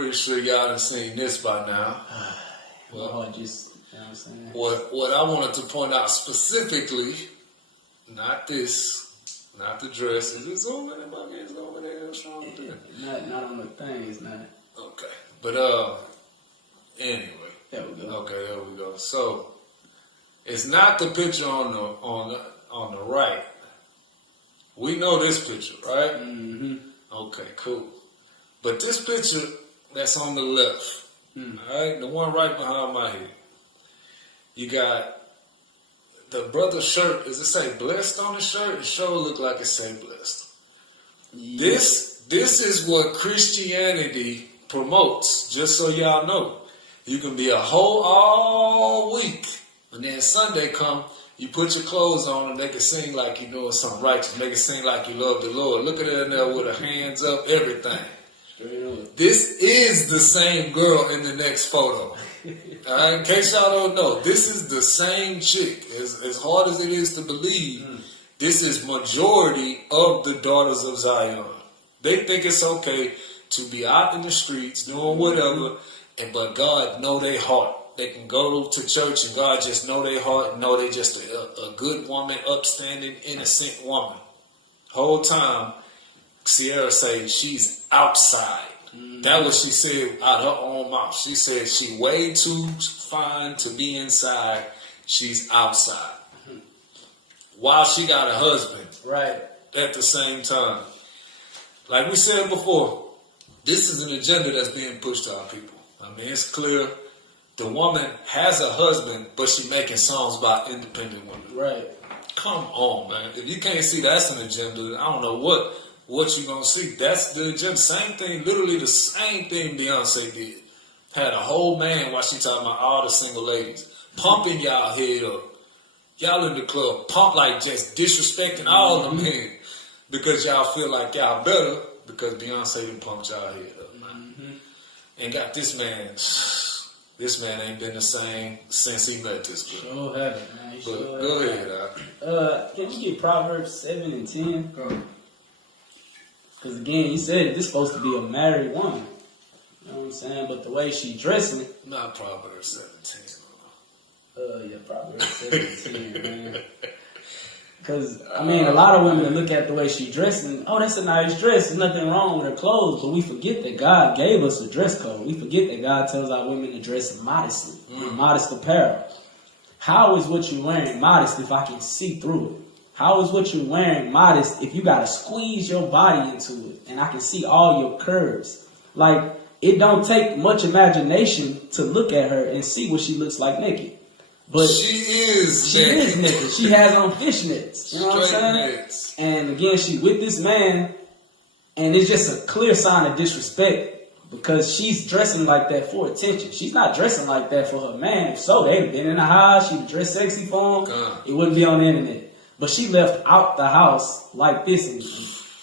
pretty sure y'all done seen this by now. Well, just, you know what I'm saying? What I wanted to point out specifically, not this, not the dress. Is it zooming in my hands over there? What's wrong with that? Not on the thing, it's not. Okay. But anyway. There we go. Okay, there we go. So it's not the picture on the right. We know this picture, right? Mm-hmm. Okay, cool. But this picture that's on the left, all right, the one right behind my head, you got the brother's shirt. Does it say blessed on the shirt? It sure look like it say blessed. Yeah. This is what Christianity promotes, just so y'all know. You can be a hoe all week, and then Sunday come, you put your clothes on and they can sing like you're doing something righteous. Make it sing like you love the Lord. Look at her in there with her hands up, everything. This is the same girl in the next photo. All right, in case y'all don't know, this is the same chick. As hard as it is to believe, this is majority of the daughters of Zion. They think it's okay to be out in the streets doing whatever, but God know their heart. They can go to church and God just know their heart and know they just a good woman, upstanding, innocent woman. Whole time, Sierra said she's outside. That was she said out her own mouth. She said she way too fine to be inside. She's outside. While she got a husband. Right. At the same time. Like we said before, this is an agenda that's being pushed to our people. I mean, it's clear the woman has a husband, but she making songs about independent women. Right. Come on, man. If you can't see that's an agenda, I don't know what you gonna see. That's the agenda. Same thing, literally the same thing Beyonce did. Had a whole man while she talking about all the single ladies. Pumping y'all head up. Y'all in the club, pump like just disrespecting all the men. Because y'all feel like y'all better because Beyonce done pumped y'all head up, man. And got this man. This man ain't been the same since he met this girl. Sure haven't, man. But go ahead, can we get Proverbs 7 and 10? Because again, you said this supposed to be a married woman. You know what I'm saying? But the way she dressing, not Proverbs 17. Yeah, Proverbs 7 and 10, man. Because, I mean, a lot of women look at the way she dressing. Oh, that's a nice dress. There's nothing wrong with her clothes. But we forget that God gave us a dress code. We forget that God tells our women to dress modestly. In modest apparel. How is what you're wearing modest if I can see through it? How is what you're wearing modest if you got to squeeze your body into it and I can see all your curves? Like, it don't take much imagination to look at her and see what she looks like naked. But she is naked. She has on fishnets. You know what I'm saying? Nets. And again, she with this man, and it's just a clear sign of disrespect because she's dressing like that for attention. She's not dressing like that for her man. If so, they'd have been in the house. She'd dress sexy for him. It wouldn't be on the internet. But she left out the house like this, and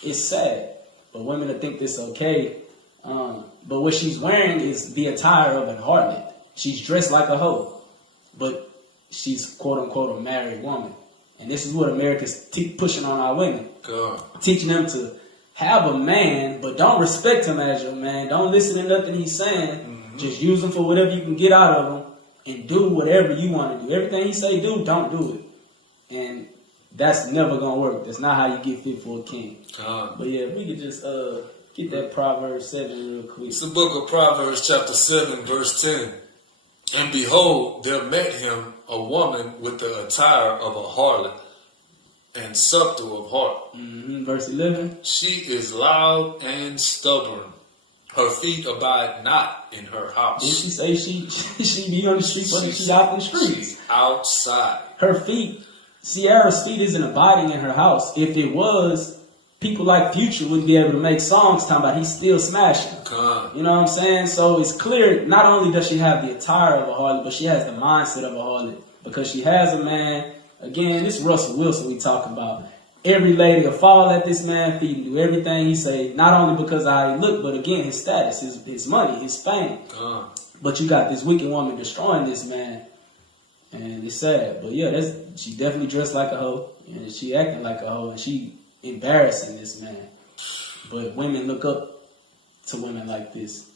it's sad. But women will think this okay. But what she's wearing is the attire of an harlot. She's dressed like a hoe. But she's quote-unquote a married woman. And this is what America's pushing on our women. Teaching them to have a man, but don't respect him as your man. Don't listen to nothing he's saying. Just use him for whatever you can get out of him. And do whatever you want to do. Everything he say do, don't do it. And that's never going to work. That's not how you get fit for a king. But yeah, we could just get that Proverbs 7 real quick. It's the book of Proverbs chapter 7 verse 10. And behold, there met him a woman with the attire of a harlot and subtle of heart. Verse 11. She is loud and stubborn. Her feet abide not in her house. Did she say she be on the streets? What is she out in the streets? She's outside. Her feet, Sierra's feet isn't abiding in her house. If it was, people like Future wouldn't be able to make songs talking about he's still smashing. You know what I'm saying? So it's clear, not only does she have the attire of a harlot, but she has the mindset of a harlot. Because she has a man, again, this Russell Wilson we talking about. Every lady will fall at this man's feet and do everything he say, not only because of how he look, but again, his status, his money, his fame. But you got this wicked woman destroying this man. And it's sad. But yeah, she definitely dressed like a hoe. And she acting like a hoe. And she embarrassing this man. But women look up to women like this.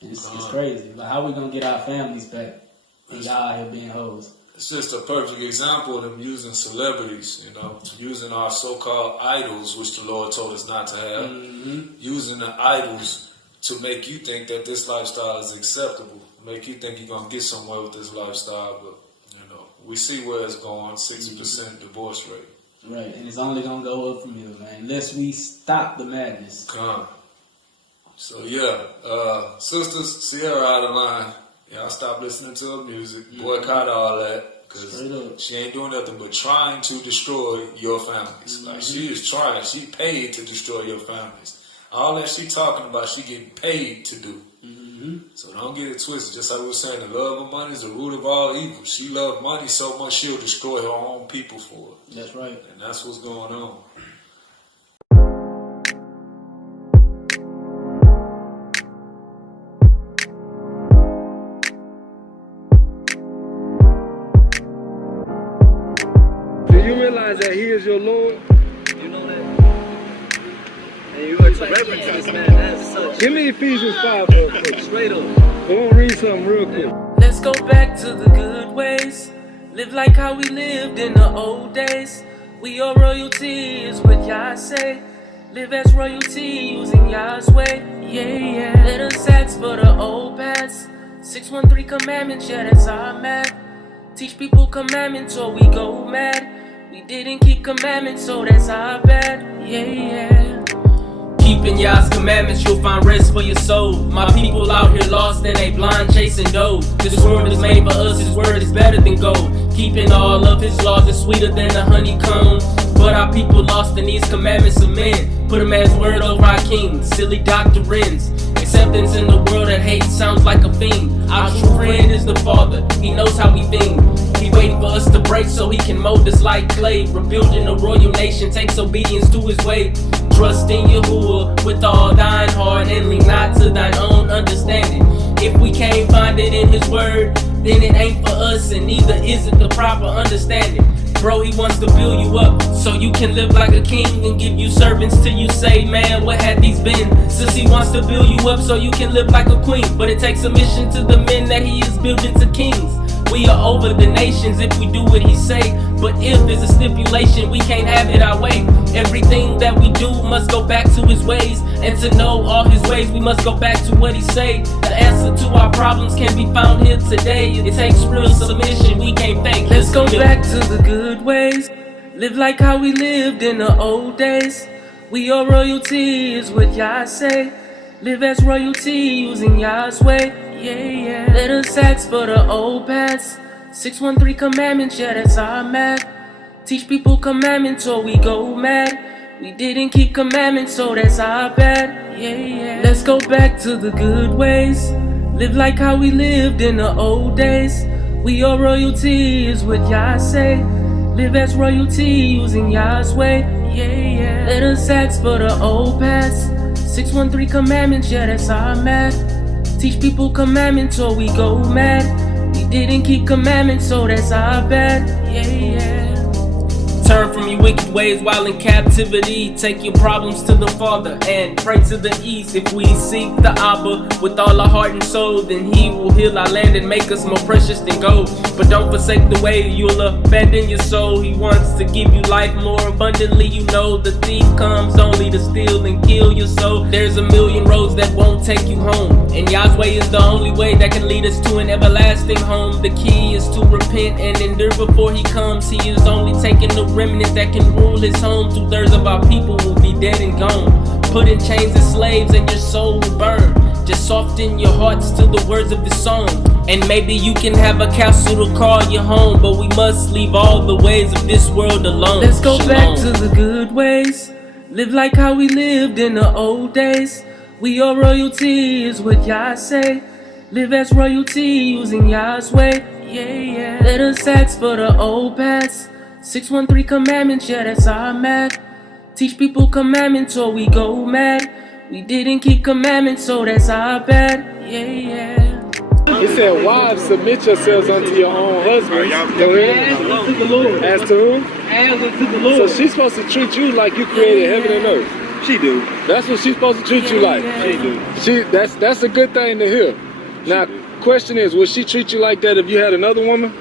It's crazy. Like, how we gonna get our families back and y'all out here being hoes? It's just a perfect example of them using celebrities, you know, using our so-called idols, which the Lord told us not to have, using the idols to make you think that this lifestyle is acceptable, make you think you're going to get somewhere with this lifestyle, but, you know, we see where it's going, 60% divorce rate. Right, and it's only going to go up from here, man, unless we stop the madness. Come. So, yeah, sisters, Sierra out of line. Y'all stop listening to her music, boycott all that, because she ain't doing nothing but trying to destroy your families. Like, she is trying. She paid to destroy your families. All that she talking about, she getting paid to do. So don't get it twisted. Just like we were saying, the love of money is the root of all evil. She loved money so much, she'll destroy her own people for it. That's right. And that's what's going on. Do you realize that He is your Lord? You know that? And you are to reverence this man as such. Give me Ephesians 5 real quick. Straight up. We're going to read something real quick. Let's go back to the good ways. Live like how we lived in the old days. We are royalty is what Yah say. Live as royalty using Yah's way. Yeah. Let us ask for the old past. 613 commandments, yeah, that's our math. Teach people commandments or we go mad. We didn't keep commandments, so that's our bad. Yeah. Keeping Yah's commandments, you'll find rest for your soul. My people out here lost and they blind chasing dough. This world is made for us, His word is better than gold. Keeping all of His laws is sweeter than the honeycomb. But our people lost in these commandments of men. Put a man's word over our king, silly doctrines. Acceptance in the world that hates sounds like a fiend. Our true friend is the Father, He knows how we think. He waiting for us to break so He can mold us like clay. Rebuilding a royal nation takes obedience to His way. Trust in Yahuwah with all thine heart and lean not to thine own understanding. If we can't find it in His word, then it ain't for us and neither is it the proper understanding. Bro, He wants to build you up so you can live like a king and give you servants till you say, man, what had these been? Since He wants to build you up so you can live like a queen. But it takes submission to the men that He is building to kings. We are over the nations if we do what He say. But if there's a stipulation, we can't have it our way. Everything that we do must go back to His ways. And to know all His ways, we must go back to what He say. The answer to our problems can be found here today. It takes real submission, we can't fake. Let's go back to the good ways. Live like how we lived in the old days. We are royalty is what Yah say. Live as royalty using Yah's way. Yeah. Let us ask for the old past. 613 commandments, yeah, that's our math. Teach people commandments or we go mad. We didn't keep commandments, so that's our bad. Yeah. Let's go back to the good ways. Live like how we lived in the old days. We are royalty is what Yah say. Live as royalty using Yah's way. Yeah. Let us ask for the old past. 613 commandments, yeah, that's our math. Teach people commandments or we go mad. We didn't keep commandments, so that's our bad. Yeah. Turn from your wicked ways while in captivity. Take your problems to the Father and pray to the east. If we seek the Abba with all our heart and soul, then He will heal our land and make us more precious than gold. But don't forsake the way, you'll abandon your soul. He wants to give you life more abundantly. You know the thief comes only to steal and kill your soul. There's a million roads that won't take you home, and Yah's way is the only way that can lead us to an everlasting home. The key is to repent and endure before He comes. He is only taking the remnant that can rule His home. 2/3 of our people will be dead and gone. Put in chains as slaves and your soul will burn. Just soften your hearts to the words of this song. And maybe you can have a castle to call your home, but we must leave all the ways of this world alone. Let's go Shalom. back to the good ways. Live like how we lived in the old days. We are royalty is what Yah say. Live as royalty using Yah's way. Yeah. Let us ask for the old past. 613 commandments, yeah, that's our math. Teach people commandments or we go mad. We didn't keep commandments, so that's our bad. Yeah. It said, wives, submit yourselves unto your own husbands. Go ahead. As unto the Lord. As to whom? As unto the Lord. So she's supposed to treat you like you created heaven and earth. She do. That's what she's supposed to treat you like. She do. That's a good thing to hear. Now, question is, would she treat you like that if you had another woman?